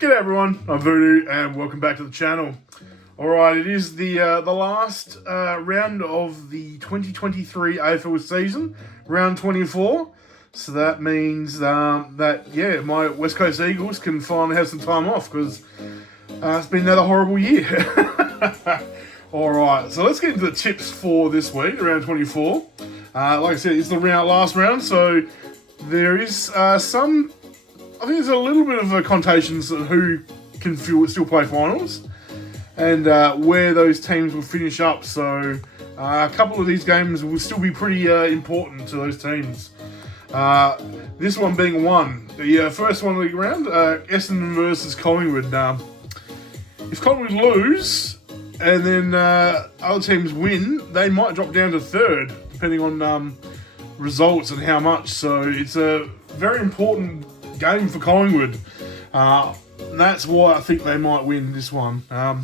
G'day everyone, I'm Voodoo and welcome back to the channel. Alright, it is the last round of the 2023 AFL season, round 24. So that means that my West Coast Eagles can finally have some time off because it's been another horrible year. Alright, so let's get into the tips for this week, round 24. Like I said, it's the last round, so there is I think there's a little bit of a connotations of who can still play finals and where those teams will finish up. So a couple of these games will still be pretty important to those teams. This one being the first one of the round, Essendon versus Collingwood. If Collingwood lose and then other teams win, they might drop down to third, depending on results and how much. So it's a very important game for Collingwood. That's why I think they might win this one. I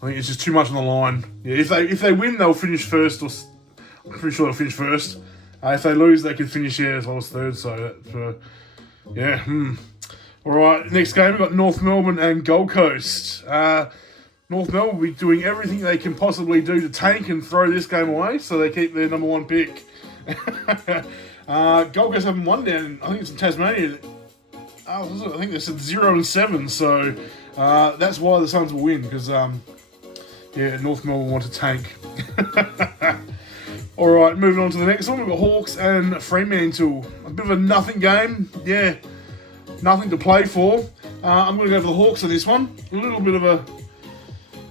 think it's just too much on the line. Yeah, if they win, they'll finish first. I'm pretty sure they'll finish first. If they lose, they could finish as well as third. So that's, All right, next game we've got North Melbourne and Gold Coast. North Melbourne will be doing everything they can possibly do to tank and throw this game away, so they keep their number one pick. Gold Coast haven't won down, I think it's in Tasmania. I think they said 0-7, so that's why the Suns will win, because North Melbourne want to tank. Alright, moving on to the next one, we've got Hawks and Fremantle. A bit of a nothing game, nothing to play for. I'm going to go for the Hawks on this one. A little bit of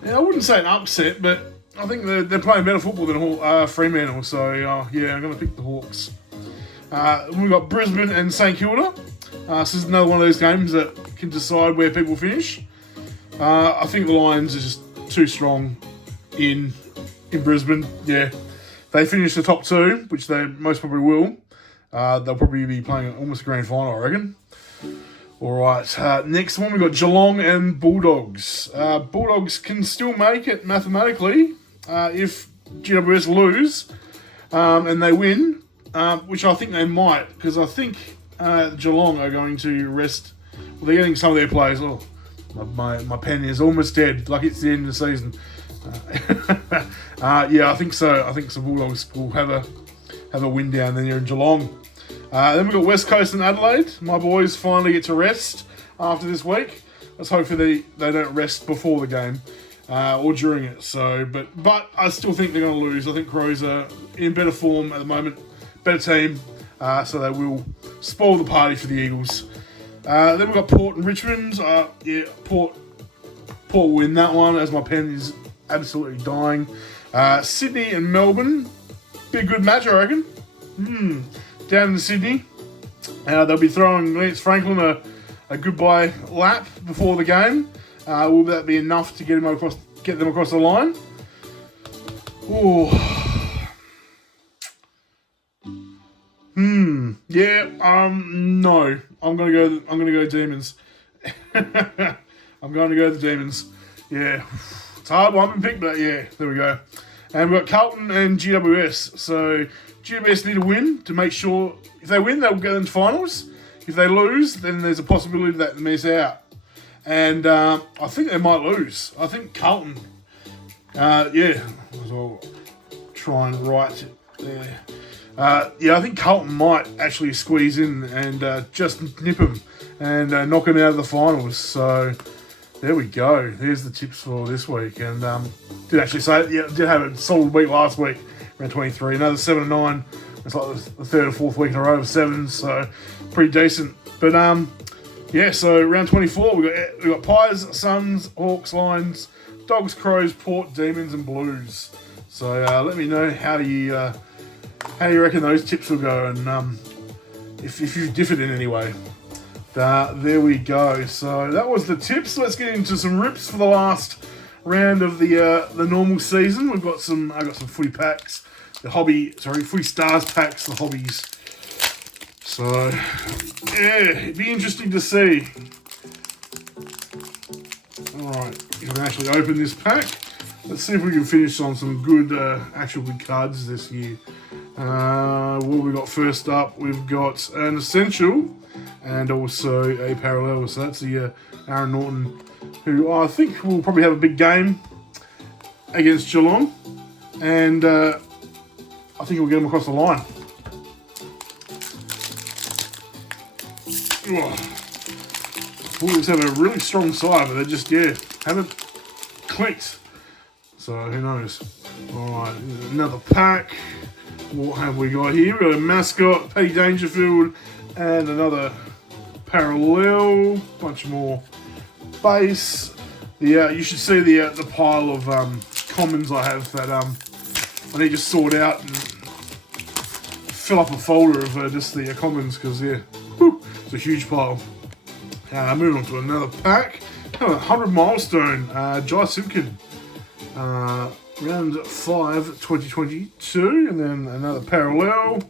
I wouldn't say an upset, but I think they're playing better football than Fremantle, so I'm going to pick the Hawks. We've got Brisbane and St Kilda. This is another one of those games that can decide where people finish. I think the Lions are just too strong in Brisbane. Yeah, they finish the top two, which they most probably will. They'll probably be playing almost a grand final, I reckon. All right, next one we've got Geelong and Bulldogs. Bulldogs can still make it mathematically if GWS lose and they win. Which I think they might, because I think Geelong are going to rest. Well, they're getting some of their players. Oh, my pen is almost dead, like it's the end of the season. I think so. I think some Bulldogs will have a win down there in Geelong. Then we've got West Coast and Adelaide. My boys finally get to rest after this week. Let's hope they don't rest before the game or during it. So, but I still think they're going to lose. I think Crows are in better form at the moment. Better team, so they will spoil the party for the Eagles. Then we've got Port and Richmond. Port will win that one, as my pen is absolutely dying. Sydney and Melbourne, be a good match, I reckon. Down in Sydney, they'll be throwing Lance Franklin a goodbye lap before the game. Will that be enough to get them across the line? Ooh. No. I'm gonna go Demons. I'm going to go the Demons. Yeah. It's a hard one to pick, but yeah, there we go. And we've got Carlton and GWS. So GWS need to win to make sure if they win, they'll get into finals. If they lose, then there's a possibility that they miss out. And I think they might lose. I think Carlton. I'll try and write it there. I think Carlton might actually squeeze in and just nip them and knock them out of the finals. So there we go. There's the tips for this week. And did actually say, did have a solid week last week, around 23. Another 7-9. It's like the third or fourth week in a row of 7, so pretty decent. But so round 24, we got Pies, Suns, Hawks, Lions, Dogs, Crows, Port, Demons, and Blues. So let me know how you reckon those tips will go, and if you've differed in any way. There we go. So that was the tips. Let's get into some rips for the last round of the normal season. I got some footy packs, Footy Stars packs, the hobbies. So it'd be interesting to see. All right, you can actually open this pack. Let's see if we can finish on some good, actual good cards this year. What have we got first up? We've got an essential and also a parallel. So that's the Aaron Norton, who I think will probably have a big game against Geelong, and I think we'll get him across the line. Bulldogs have a really strong side, but they just, haven't clicked. So who knows? Alright, another pack. What have we got here? We've got a mascot, Paddy Dangerfield, and another parallel. Bunch more base. You should see the pile of commons I have that I need to sort out and fill up a folder of just the commons, because it's a huge pile. Moving on to another pack. 100 milestone, Jai Simpkin. Round 5, 2022, and then another parallel.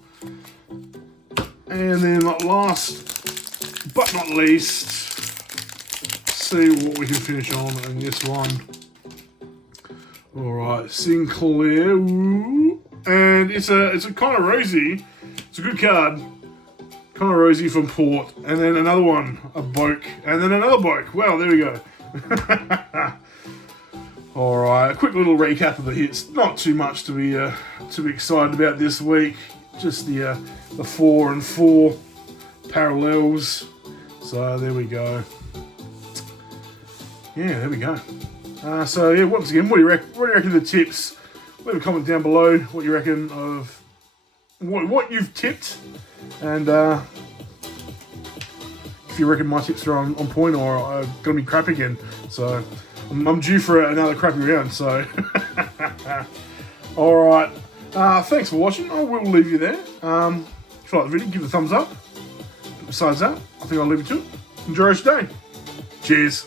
And then last but not least, see what we can finish on in this one. Alright, Sinclair. Ooh. And it's a kind of rosy. It's a good card. Kind of rosy from Port. And then another one, a Boak. And then another Boak. Wow, there we go. Alright, a quick little recap of the hits. Not too much to be excited about this week. Just the 4 and 4 parallels. So there we go. Yeah, there we go. Once again, what do you reckon of the tips? Leave a comment down below what you reckon of what you've tipped, and if you reckon my tips are on point or are going to be crap again. So I'm due for another crappy round. So all right, thanks for watching. I will leave you there. If you like the video, give it a thumbs up. But besides that, I think I'll leave it to it. Enjoy your day. Cheers.